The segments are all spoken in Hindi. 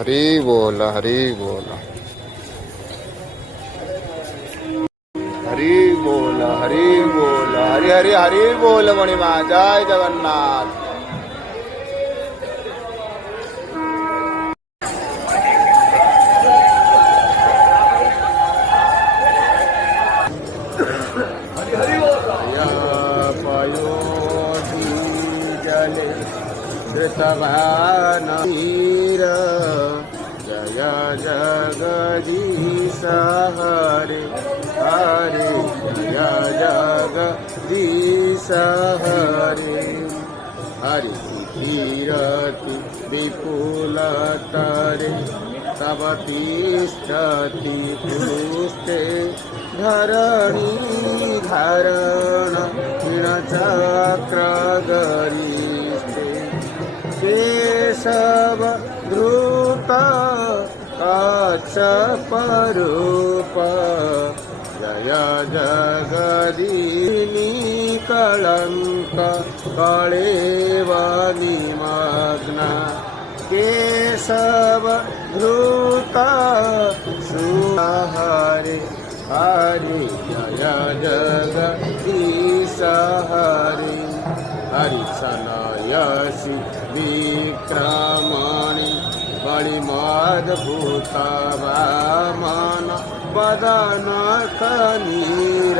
हरी बोल हरी बोल हरी बोल हरी बोल हरी हरी हरी बोल मणिमा जय जगन्नाथ। जले धृतवानीर जय जगदीश हरे हरे जय जगदीश हरे हरि कीरति विपुलतरे तव तिष्ठति पुष्टे धरणी धारण चक्रगरिष्ठे केशव धृत कच्छपरूप जय जगदीनी कलंक कलेव निमग्ना केशव धृत सुहरे हरे जय जगदीश हरे हरि सनयसि विक्रमणि बलिमद्भुत वामन वदन कनीर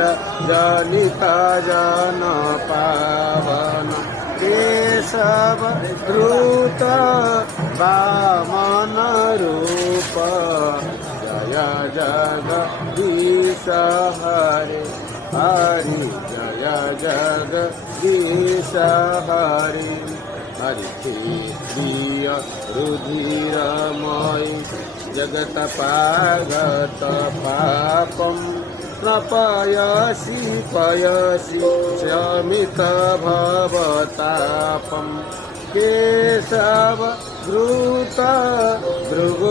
जनित जन पावन केशव धृत वामन रूप जय जगदीश हरे हरि जय जगदीश हरे हरि प्रिय रुधिरमयि जगत पागत पापं प्रपयसि पयसि शमित भवतापं केशव धृत भृगुपतिरूप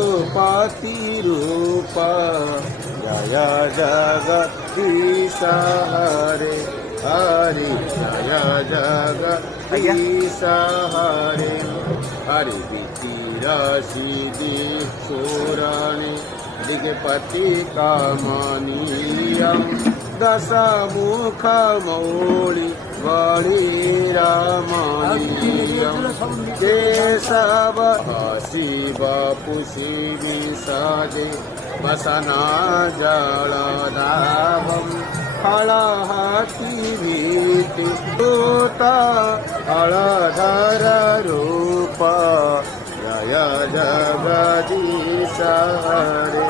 जय जगदीश हरे हरि जय जगदीश हरे हरि विकिरसि दिक्षुरणे दिग्पति कमनीयं दशमुखमौळि बलिरमणीयं केशव शिव पुषि विशदे वसना जलदाभं हलहति भीति स्तुत हलधर रूप जय जगदीश हरे